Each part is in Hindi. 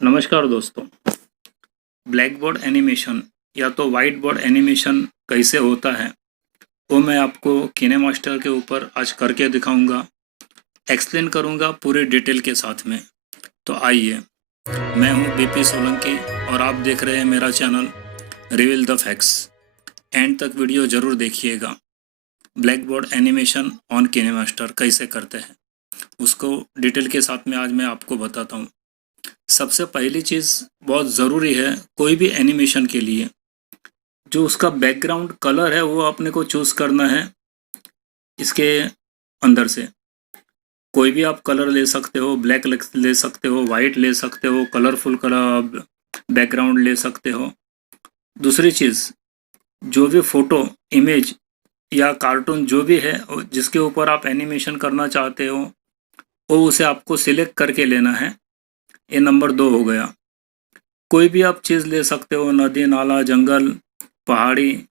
नमस्कार दोस्तों। ब्लैक बोर्ड एनिमेशन या तो वाइट बोर्ड एनिमेशन कैसे होता है वो मैं आपको किनेमास्टर के ऊपर आज करके दिखाऊंगा, एक्सप्लेन करूंगा पूरे डिटेल के साथ में। तो आइए, मैं हूं बीपी सोलंकी और आप देख रहे हैं मेरा channel reveal the facts. And तक वीडियो ज़रूर देखिएगा। Black board animation on KineMaster कैसे करते हैं उसको डिटेल के साथ में आज मैं आपको बताता हूँ। सबसे पहली चीज़ बहुत ज़रूरी है कोई भी एनिमेशन के लिए, जो उसका बैकग्राउंड कलर है वो अपने को चूज़ करना है। इसके अंदर से कोई भी आप कलर ले सकते हो, ब्लैक ले सकते हो, वाइट ले सकते हो, कलरफुल कलर बैकग्राउंड ले सकते हो। दूसरी चीज़, जो भी फ़ोटो, इमेज या कार्टून जो भी है जिसके ऊपर आप एनिमेशन करना चाहते हो वो उसे आपको सिलेक्ट करके लेना है। ये नंबर 2 हो गया। कोई भी आप चीज़ ले सकते हो, नदी, नाला, जंगल, पहाड़ी,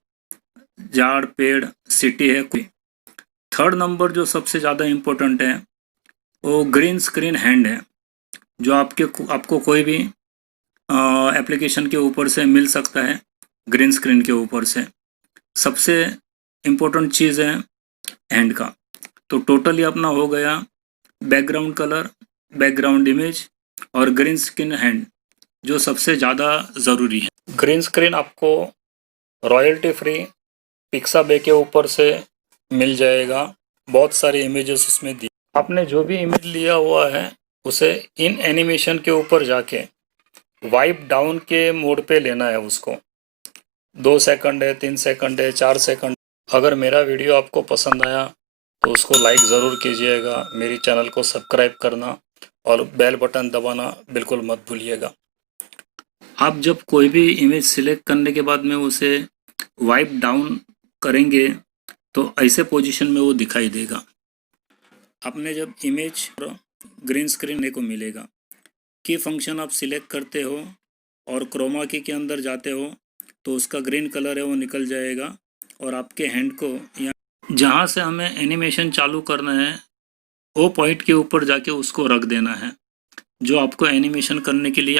झाड़, पेड़, सिटी है कोई। थर्ड नंबर जो सबसे ज़्यादा इम्पोर्टेंट है वो ग्रीन स्क्रीन हैंड है, जो आपको कोई भी एप्लीकेशन के ऊपर से मिल सकता है। ग्रीन स्क्रीन के ऊपर से सबसे इम्पोर्टेंट चीज़ है हैंड का। तो टोटली अपना हो गया बैकग्राउंड कलर, बैकग्राउंड इमेज और ग्रीन स्क्रीन हैंड, जो सबसे ज़्यादा ज़रूरी है। ग्रीन स्क्रीन आपको रॉयल्टी फ्री पिक्साबे के ऊपर से मिल जाएगा। बहुत सारे इमेजेस उसमें दिए। आपने जो भी इमेज लिया हुआ है उसे इन एनिमेशन के ऊपर जाके वाइप डाउन के मोड पे लेना है उसको। 2 सेकंड है, 3 सेकंड है, 4 सेकंड। अगर मेरा वीडियो आपको पसंद आया तो उसको लाइक ज़रूर कीजिएगा, मेरी चैनल को सब्सक्राइब करना और बेल बटन दबाना बिल्कुल मत भूलिएगा। आप जब कोई भी इमेज सिलेक्ट करने के बाद में उसे वाइप डाउन करेंगे तो ऐसे पोजीशन में वो दिखाई देगा। आपने जब इमेज ग्रीन स्क्रीन को मिलेगा की फंक्शन आप सिलेक्ट करते हो और क्रोमा की के अंदर जाते हो तो उसका ग्रीन कलर है वो निकल जाएगा और आपके हैंड को या जहाँ से हमें एनिमेशन चालू करना है वो पॉइंट के ऊपर जाके उसको रख देना है, जो आपको एनिमेशन करने के लिए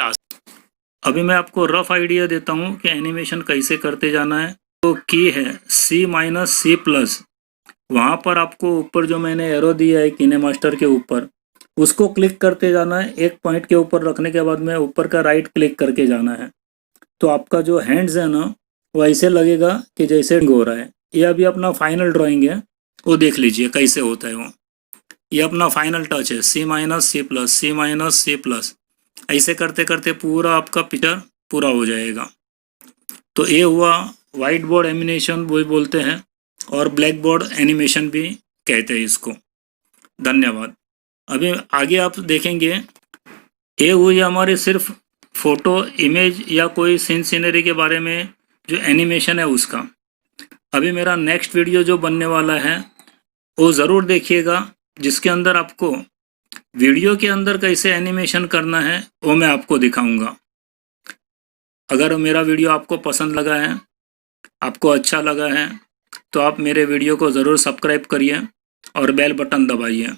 अभी मैं आपको रफ आइडिया देता हूँ कि एनिमेशन कैसे करते जाना है। तो की है C-C+, वहाँ पर आपको ऊपर जो मैंने एरो दिया है किनेमास्टर के ऊपर, उसको क्लिक करते जाना है। एक पॉइंट के ऊपर रखने के बाद में ऊपर का राइट क्लिक करके जाना है। तो आपका जो हैंड्स है ना वो ऐसे लगेगा कि जैसे हो रहा है। ये अभी अपना फाइनल ड्राइंग है, वो देख लीजिए कैसे होता है वो। ये अपना फाइनल टच है C-C+, ऐसे करते करते पूरा आपका पिक्चर पूरा हो जाएगा। तो ये हुआ वाइट बोर्ड एनिमेशन, वही बोलते हैं, और ब्लैक बोर्ड एनिमेशन भी कहते हैं इसको। धन्यवाद। अभी आगे आप देखेंगे ये हुई हमारे सिर्फ फोटो, इमेज या कोई सीन सीनरी के बारे में जो एनिमेशन है उसका। अभी मेरा नेक्स्ट वीडियो जो बनने वाला है वो ज़रूर देखिएगा, जिसके अंदर आपको वीडियो के अंदर कैसे एनिमेशन करना है वो मैं आपको दिखाऊंगा। अगर मेरा वीडियो आपको पसंद लगा है, आपको अच्छा लगा है, तो आप मेरे वीडियो को ज़रूर सब्सक्राइब करिए और बेल बटन दबाइए।